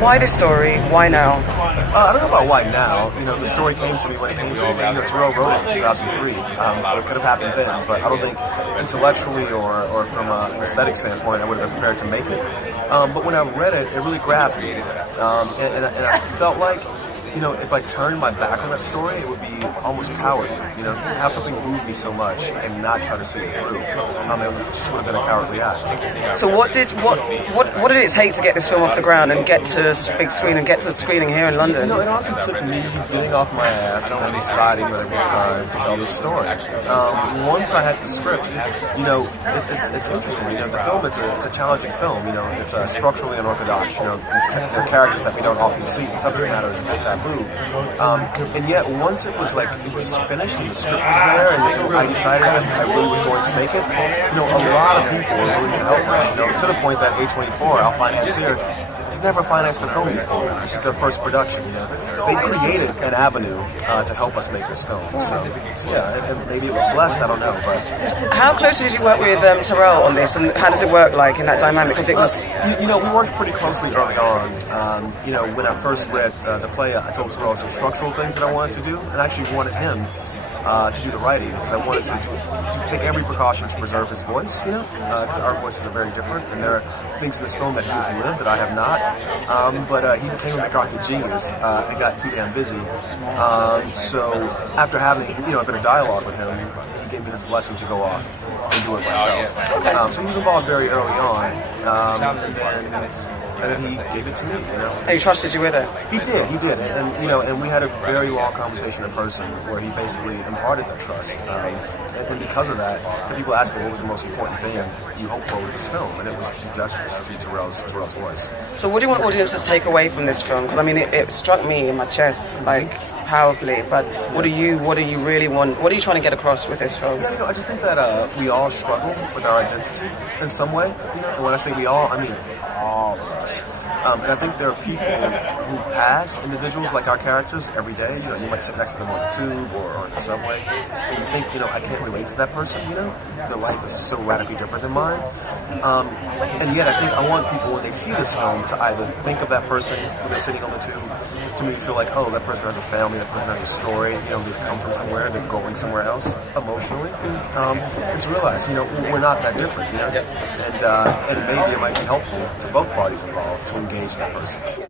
Why this story? Why now? I don't know about why now. You know, the story came to me when it came to me. You know, Terrell wrote it in 2003, so it could have happened then. But I don't think intellectually or from an aesthetic standpoint, I would have been prepared to make it. But when I read it, it really grabbed me, and I felt like, you know, if I turned my back on that story, it would be almost cowardly. You know, to have something move me so much and not try to see it through, it just would have been a cowardly act. So what did it take to get this film off the ground and get to big screen and get to screening here in London? You know, it honestly took me getting off my ass and deciding that it was time to tell this story. Once I had the script, you know, it's interesting. You know, the film it's a challenging film. You know, it's structurally unorthodox. You know, they're characters that we don't often see. Subject matter is a bit taboo. And yet, once it was finished and the script was there, and I decided I really was going to make it, you know, a lot of people were willing to help us. You know, to the point that A24, our financier, has never financed a film before. This is their first production. You know, they created an avenue to help us make this film. So yeah, and maybe it was blessed. I don't know. But how closely did you work with Terrell on this, and how does it work like in that dynamic? Because it was, you know, we worked pretty closely early on. You know, when I first read the play, I told Terrell some structural things that I wanted to do, and I actually wanted him to do the writing, because I wanted to take every precaution to preserve his voice, you know, because our voices are very different, and there are things in this film that he has lived that I have not, but he became a MacArthur genius and got too damn busy, so after having, you know, a bit of dialogue with him, he gave me his blessing to go off and do it myself. So he was involved very early on, and then he gave it to me, you know. And he trusted you with it? He did, and you know, and we had a very long conversation in person where he basically imparted that trust, and because of that, when people ask me what was the most important thing you hope for with this film, and it was to do justice to Terrell's voice. So what do you want audiences to take away from this film? Because I mean, it struck me in my chest, like, powerfully, but what do you really want? What are you trying to get across with this film? Yeah, you know, I just think that we all struggle with our identity in some way, you know, and when I say we all, I mean all of us. And I think there are people who pass individuals like our characters every day. You know, you might sit next to them on the tube or in the subway, and you think, you know, I can't relate to that person, you know? Their life is so radically different than mine. And yet I think I want people, when they see this film, to either think of that person when they're sitting on the tube, to maybe feel like, oh, that person has a family, that person has a story, you know, they've come from somewhere, they're going somewhere else emotionally, and to realize, you know, we're not that different, you know, and maybe it might be helpful to both parties involved to engage that person.